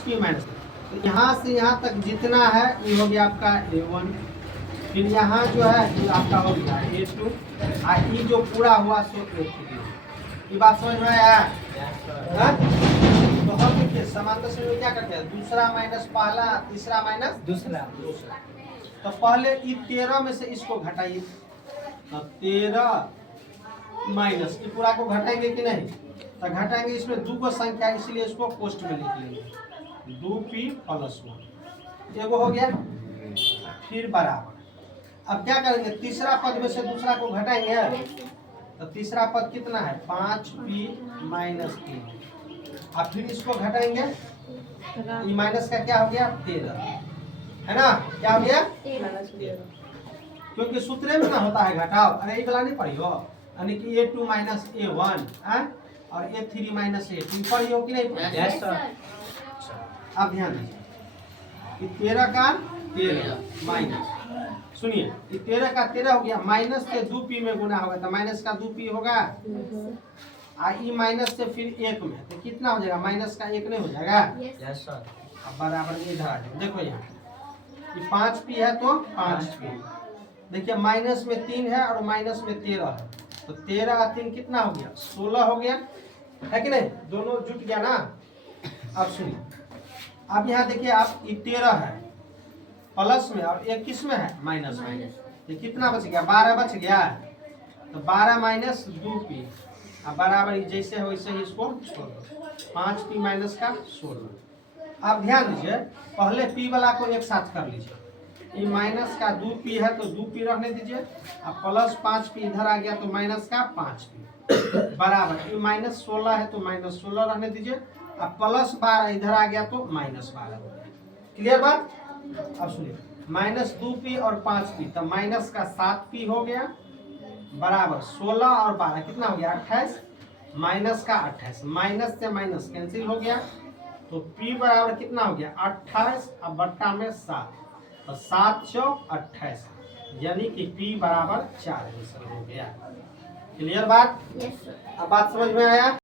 P minus, तो यहाँ से यहाँ तक जितना है ये हो गया आपका A1, फिर यहाँ जो है ये आपका हो गया A2, और ये जो पूरा हुआ सो A3। ये बात समझ में आया? तो हम देखिए समांतर श्रेणी में क्या करते हैं, दूसरा माइनस पहला, तीसरा माइनस दूसरा। तो पहले ये 13 में से इसको घटाइए, तो 13 माइनस ये पूरा को घटाएंगे कि नहीं, तो घटाएंगे, इसमें दो को संख्या इसलिए इसको पोस्ट में लिख लेंगे 2p + 1, एगो हो गया। फिर बराबर, अब क्या करेंगे, तीसरा पद में से दूसरा को घटाएंगे, तो तीसरा पद कितना है 5p - 3, अब फिर इसको घटाएंगे, ये माइनस का क्या हो गया 13, है ना, क्या हो गया 13, क्योंकि सूत्र में ना होता है घटाव। अरे ये वाला नहीं पढ़ी हो, यानी कि A2 - A1 और A3 - A2 पढ़ी हो कि नहीं पढ़ी? Yes sir. अब ध्यान दीजिए, ये 13 का 13 माइनस, सुनिए ये 13 का 13 हो गया, माइनस से 2p में गुना होगा, तो माइनस का 2p होगा, ई माइनस से फिर 1 में, तो कितना हो जाएगा, माइनस का 1 नहीं हो जाएगा? Yes sir. अब बराबर इधर आ जाओ, देखो यहाँ ये 5p है तो 5p, देखिए माइनस में 3 है और माइनस में 13 है, तो 13 और 3 कितना हो गया 16 हो गया, है कि नहीं, दोनों जुट गया ना। अब सुनिए, अब यहाँ देखिए आप ये 13 है प्लस में और 1 किस में है माइनस में, ये कितना बच गया 12 बच गया, तो 12 माइनस 2p, अब बराबर जैसे है वैसे ही इसको छोड़ दो, 5p माइनस का 16। अब ध्यान दीजिए, पहले p वाला को एक साथ कर लीजिए, ये माइनस का 2p है तो 2p रखने दीजिए, अब प्लस 5p इधर आ गया तो माइनस का 5p बराबर, ये माइनस 16 है तो माइनस 16 रहने दीजिए, अब प्लस 12 इधर आ गया तो माइनस 12 हो गया। क्लियर बात? अब सुनिए, माइनस 2p और 5p, तो माइनस का 7p हो गया बराबर 16 और 12 कितना हो गया 28, माइनस का 28, माइनस से माइनस कैंसिल हो गया, तो p बराबर कितना हो गया 28, अब बट्टा में 7, तो 7 चौक 28, यानी कि p बराबर 4 आंसर हो गया। क्लियर बात? Yes sir. अब बात समझ में आया?